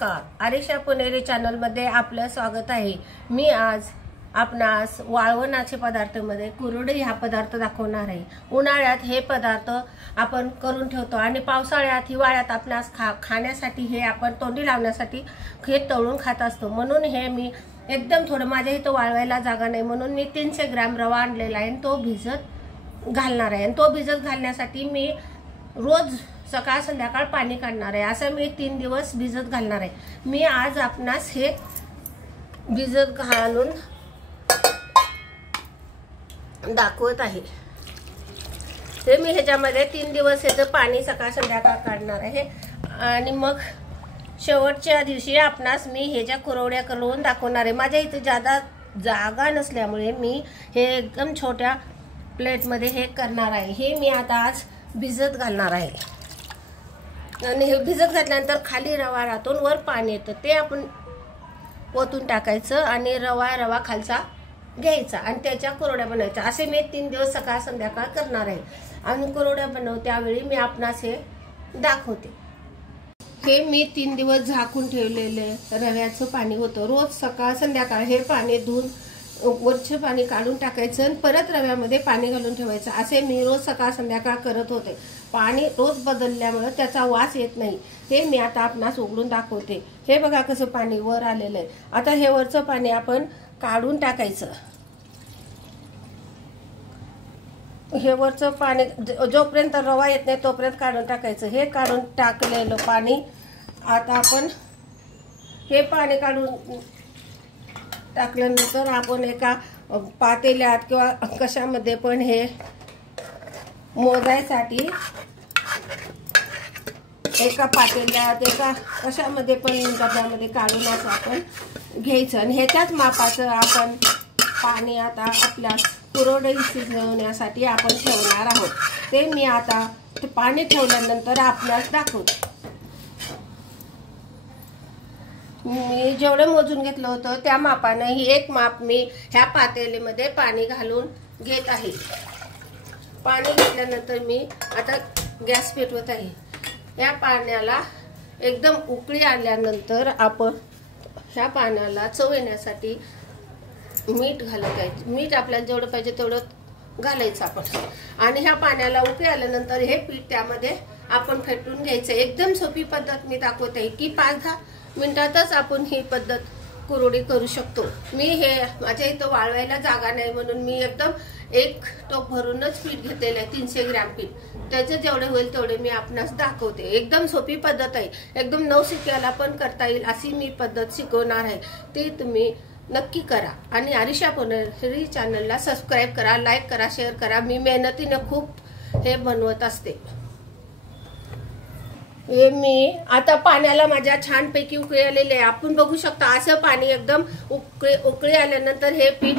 नमस्कार, आरिशा पुणेरी चॅनलमध्ये आपलं स्वागत आहे। मी आज आपणास वाळवणाचे पदार्थामध्ये कुरडई हा पदार्थ दाखवणार आहे। उन्हाळ्यात हे पदार्थ आपण करून ठेवतो आणि पावसाळ्यात हिवाळ्यात आपणास खाण्यासाठी हे आपण तोंडी लावण्यासाठी हे तळून खात असतो। म्हणून हे मी एकदम थोडं माझ्या इथं वाळवायला जागा नाही म्हणून मी 300 ग्रॅम रवा आणलेला आहे, तो भिजत घालणार आहे। तो भिजत घालण्यासाठी मी रोज सकाळ संध्याकाळ पाणी काढणार आहे। असं मी 3 दिवस भिजत घालणार आहे। मी आज आपणास हे भिजत घालून दाखवत आहे। ते मी ह्याच्यामध्ये 3 दिवस याचं पाणी सकाळ संध्याकाळ काढणार आहे आणि मग शेवटच्या दिवशी आपणास मी ह्याच्या कुरवड्या करून दाखवणार आहे। माझ्या इथे जादा जागा नसल्यामुळे मी हे एकदम छोट्या प्लेटमध्ये हे करणार आहे। हे मी आता आज भिजत घालणार आहे आणि हे भिजत घातल्यानंतर खाली रवा राहतो, वर पाणी येतं, ते आपण ओतून टाकायचं आणि रवा खालचा घ्यायचा आणि त्याच्या कुरवड्या बनवायच्या। असे मी 3 दिवस सकाळ संध्याकाळ करणार आहे आणि कुरवड्या बनवते त्यावेळी मी आपणास हे दाखवते। हे मी 3 दिवस झाकून ठेवलेले रव्याचं पाणी होतं। रोज सकाळ संध्याकाळ हे पाणी धुवून वरचे पाणी काढून टाकायचं आणि परत रव्यामध्ये पाणी घालून ठेवायचं। असे मी रोज सकाळ संध्याकाळ करत होते। पाणी रोज बदलल्यामुळे त्याचा वास येत नाही। हे मी आता आपणास उघडून दाखवते। हे बघा कसं पाणी वर आलेलं आहे। आता हे वरचं पाणी आपण काढून टाकायचं। हे वरचं पाणी जोपर्यंत रवा येत नाही तोपर्यंत काढून टाकायचं। हे काढून टाकलेलं पाणी आता आपण हे पाणी काढून टाकल्यानंतर आपण एका पातेल्यात किंवा कशामध्ये पण हे मोजायसाठी एका पातेल्यात एका कशामध्ये पण डब्यामध्ये काढून असं आपण घ्यायचं आणि ह्याच्याच मापाचं आपण पाणी आता आपल्या कुरवडई शिजवण्यासाठी आपण ठेवणार आहोत। ते मी आता पाणी ठेवल्यानंतर आपल्याला दाखवते। मी जेवढे मोजून घेतलं होतं त्या मापाने ही एक माप मी ह्या पातेलीमध्ये पाणी घालून घेत आहे। पाणी घेतल्यानंतर मी आता गॅस पेटवत आहे। या पाण्याला एकदम उकळी आल्यानंतर आपण ह्या पाण्याला चव येण्यासाठी मीठ घालत आहे। मीठ आपल्याला जेवढं पाहिजे तेवढं घालायचं आपण आणि ह्या पाण्याला उकळी आल्यानंतर हे पीठ त्यामध्ये आपण फेटून घ्यायचं। एकदम सोपी पद्धत मी दाखवत आहे की 5-10 मिनिटातच आपण ही पद्धत कुरवडी करू शकतो। मी हे माझ्या इथं वाळवायला जागा नाही म्हणून मी एकदम 1 टोप भरूनच पीठ घेतलेलं आहे, 300 ग्रॅम पीठ। त्याचे जेवढे होईल तेवढे मी आपणास दाखवते। एकदम सोपी पद्धत आहे, एकदम नवशिक्याला पण करता येईल अशी मी पद्धत शिकवणार आहे। ती तुम्ही नक्की करा आणि आरिशा पुणेरी चॅनलला सबस्क्राईब करा, लाईक करा, शेअर करा। मी मेहनतीने खूप हे बनवत असते। हे मी आता पाण्याला माझ्या छानपैकी उकळी आलेली आहे। आपण बघू शकता असं पाणी एकदम उकळी आल्यानंतर हे पीठ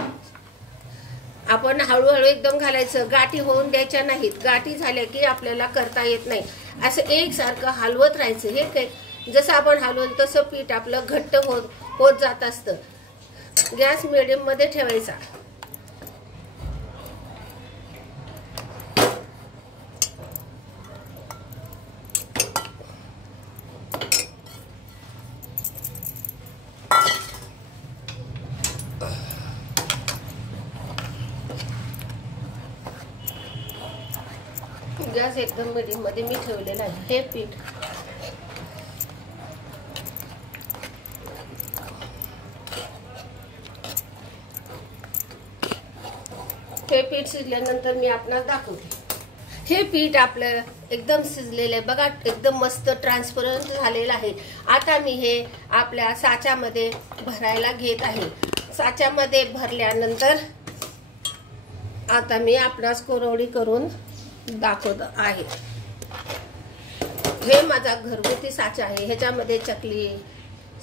आपण हळूहळू एकदम घालायचं। गाठी होऊन द्यायच्या नाहीत। गाठी झाल्या की आपल्याला करता येत नाही। असं एकसारखं हलवत राहायचं। हे काय जसं आपण हलवलं तसं पीठ आपलं घट्ट होत जात असतं। गॅस मिडियम मध्ये ठेवायचा। गॅस एकदम मीडियम मध्ये मी ठेवलेला आहे। हे पीठ शिजल्यानंतर मी आपणास दाखवते। हे पीठ आपलं एकदम शिजलेलं आहे बघा, एकदम मस्त ट्रान्सपरंट झालेलं आहे। आता मी हे आपल्या साच्यामध्ये भरायला घेत आहे। साच्यामध्ये भरल्यानंतर आता मी आपणास कुरवडी करून दाखवत आहे। हे माझा घरगुती साचा आहे। ह्याच्यामध्ये चकली,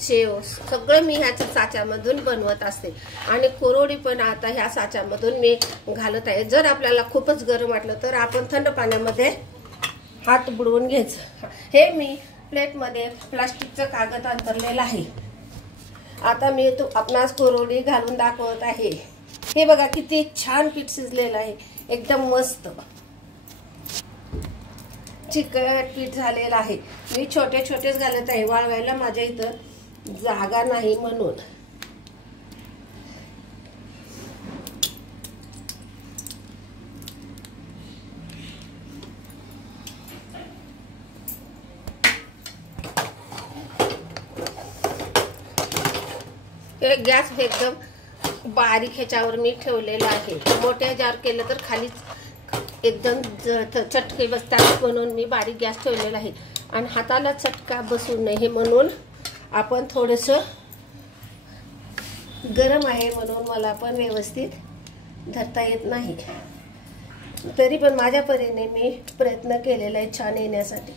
शेव सगळं मी ह्याच्या साच्यामधून बनवत असते आणि कुरवडी पण आता ह्या साच्यामधून मी घालत आहे। जर आपल्याला खूपच गरम वाटलं तर आपण थंड पाण्यामध्ये हात बुडवून घ्यायचं। हे मी प्लेटमध्ये प्लास्टिकचं कागद अंतरलेलं आहे। आता मी आपणास कुरवडी घालून दाखवत आहे। हे बघा किती छान पीठ शिजलेलं आहे, एकदम मस्त। चिकट पीठ झालेलं आहे. मी छोटे छोटेच घालत आहे, वाळवायला माझ्या इथं जागा नाही म्हणून. हे गॅस एकदम बारीक ह्याच्यावर मी ठेवलेला आहे. मोठ्या ह्याच्यावर केलं तर खालीच एकदम चटके बसतात म्हणून मी बारीक गॅस ठेवलेला आहे. आणि हाताला चटका बसू नये म्हणून आपण थोडंसं गरम आहे म्हणून मला पण व्यवस्थित धरता येत नाही. तरी पण माझ्या परीने मी प्रयत्न केलेला आहे छान येण्यासाठी.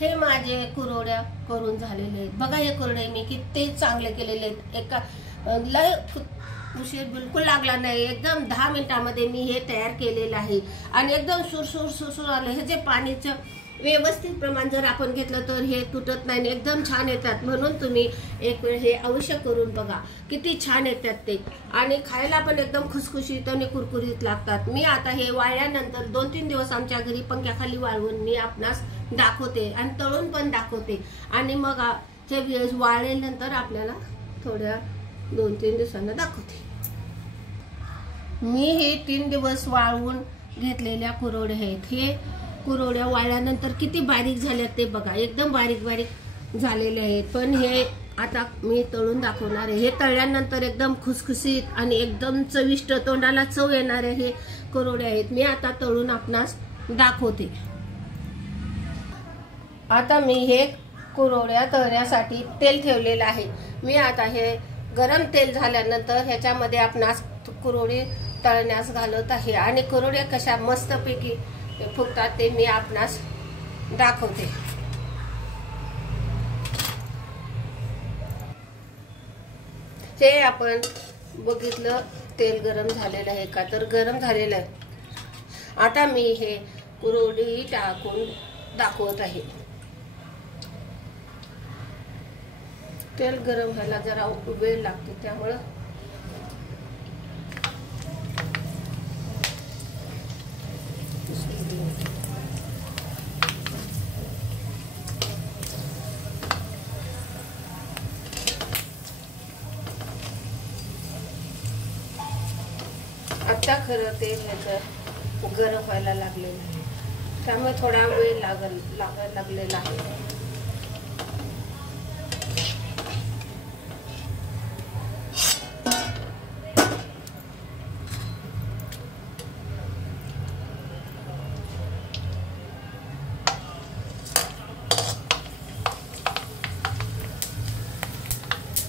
हे माझे कुरवड्या करून झालेले आहेत बघा. हे कुरडे मी किती चांगले केलेले आहेत. एका लय उशीर बिलकुल लागला नाही. एकदम 10 मिनिटांमध्ये मी हे तयार केलेलं आहे. आणि एकदम सुरसुर सुरसुर आलं. हे जे पाणीचं व्यवस्थित प्रमाण जर आपण घेतलं तर हे तुटत नाही, एकदम छान येतात. म्हणून तुम्ही एक वेळ हे अवश्य करून बघा, किती छान येतात ते. आणि खायला पण एकदम खुसखुशीत आणि कुरकुरीत लागतात. मी आता हे वाळल्यानंतर 2-3 दिवस आमच्या घरी पंख्याखाली वाळवून मी आपणास दाखवते आणि तळून पण दाखवते. आणि मग हे वाळल्यानंतर आपल्याला थोड्या 2-3 दिवसांना दाखवते. मी हे 3 दिवस वाळवून घेतलेल्या कुरवड्या आहेत. हे कुरवड्या वाळल्यानंतर किती बारीक झाल्यात ते बघा. एकदम बारीक बारीक झालेले आहेत. पण हे आता मी तळून दाखवणार आहे. हे तळल्यानंतर एकदम खुसखुशीत आणि एकदम चविष्ट, तोंडाला चव येणारे हे कुरवड्या आहेत. मी आता तळून आपणास दाखवते. आता मी हे कुरवड्या तळण्यासाठी तेल ठेवलेलं आहे. मी आता हे गरम तेल झाल्यानंतर ह्याच्यामध्ये आपणास कुरवडी तळण्यास घालत आहे. आणि कुरवड्या कशा मस्तपैकी फुगतात ते मी आपणास दाखवते. हे आपण बघितलं तेल गरम झालेलं आहे का, तर गरम झालेलं आहे. आता मी हे कुरवडी टाकून दाखवत आहे. तेल गरम व्हायला जरा वेळ लागतो, त्यामुळं आता खरं ते ह्याचं गरम व्हायला लागलेलं आहे, त्यामुळे थोडा वेळ लागायला लागलेला आहे.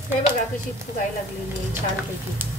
हे बघा कशी फुगायला लागलेली आहे छानपैकी.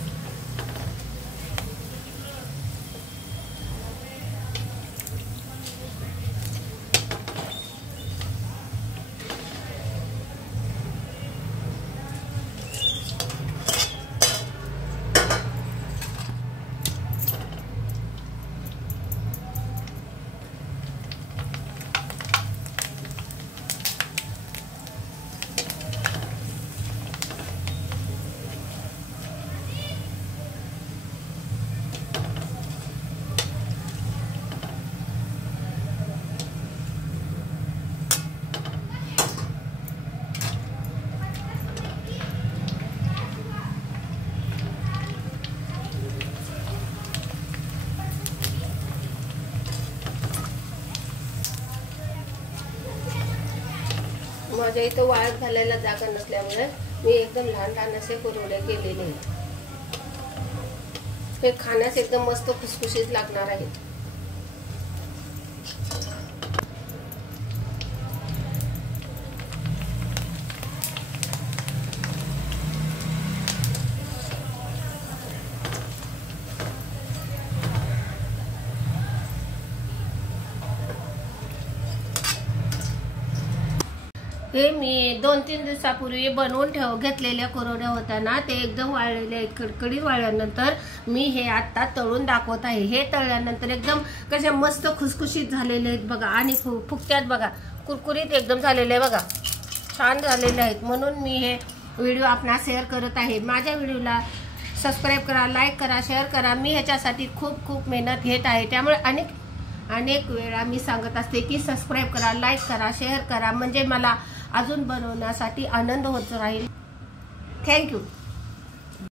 माझ्या इथं वाळत घालायला जागा नसल्यामुळे मी एकदम लहान लहान असे कुरवड्या केलेले आहेत. हे खाण्यास एकदम मस्त खुसखुशीत लागणार आहेत. हे मी 2-3 दिवसापूर्वी बनवून घेतलेल्या कुरवड्या होत्या ना, ते एकदम वाळलेले आहेत. कडकडीत वाळल्यानंतर मी हे आता तळून दाखवत आहे. हे तळल्यानंतर एकदम कशा मस्त खुसखुशीत झालेले आहेत बघा. आणि फुगत्यात बघा, कुरकुरीत एकदम झालेले आहे बघा, छान झालेले आहेत. म्हणून मी हे व्हिडिओ आपणास शेअर करत आहे. माझ्या व्हिडिओला सबस्क्राईब करा, लाईक करा, शेअर करा. मी ह्याच्यासाठी खूप खूप मेहनत घेत आहे. त्यामुळे अनेक वेळा मी सांगत असते की सबस्क्राईब करा, लाईक करा, शेअर करा, म्हणजे मला अजून बनवण्यासाठी आनंद होत राहील. थँक्यू.